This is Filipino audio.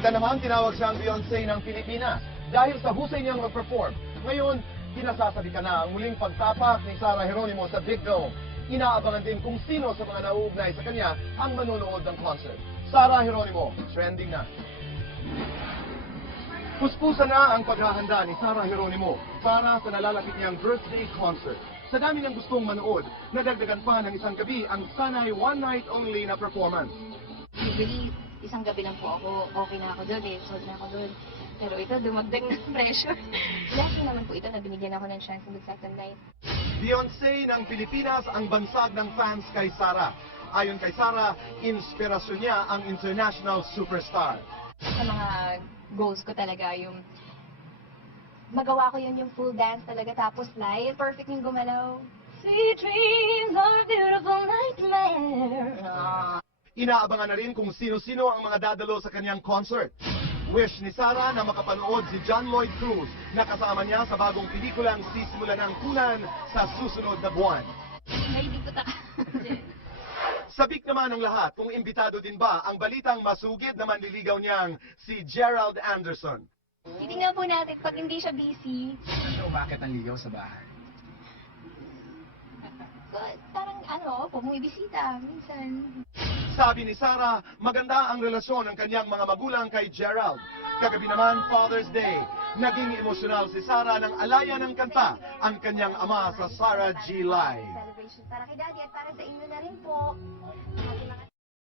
Ika naman tinawag siyang Beyonce ng Pilipinas dahil sa husay niyang mag-perform. Ngayon, kinasasabi ka na ang muling pagtapak ni Sarah Geronimo sa Big Dome. Inaabangan din kung sino sa mga nauugnay sa kanya ang manonood ng concert. Sarah Geronimo, trending na. Puspusa na ang paghahanda ni Sarah Geronimo para sa nalalapit niyang birthday concert. Sa dami ng gustong manood, nadagdagan pa ng isang gabi ang sanay one night only na performance. Usually, isang gabi lang po ako, okay na ako doon, sold na ako doon. Pero ito, dumagdag ng pressure. Last naman po ito na binigyan ako ng chance ng second night. Beyonce ng Pilipinas ang bansag ng fans kay Sarah. Ayon kay Sarah, inspirasyon niya ang international superstar. Sa mga goals ko talaga, yung magawa ko yun yung full dance talaga, tapos live, perfect yung gumalaw. Sweet dreams are a beautiful nightmare. Inaabangan na rin kung sino-sino ang mga dadalo sa kanyang concert. Wish ni Sarah na makapanood si John Lloyd Cruz na kasama niya sa bagong pelikulang Sisimulan ng Kunan sa susunod na buwan. May di ko taka. Sabik naman ng lahat kung imbitado din ba ang balitang masugid na manliligaw niyang si Gerald Anderson. Titingnan po natin pag hindi siya busy. Ano, bakit ang ligaw sa bahay? Parang pag bumibisita, minsan. Sabi ni Sarah, maganda ang relasyon ng kanyang mga magulang kay Gerald. Kagabi naman, Father's Day. Naging emosyonal si Sarah nang alaya ng kanta ang kanyang ama sa Sarah G. Live. Celebration para kay Daddy at para sa inyo na rin po.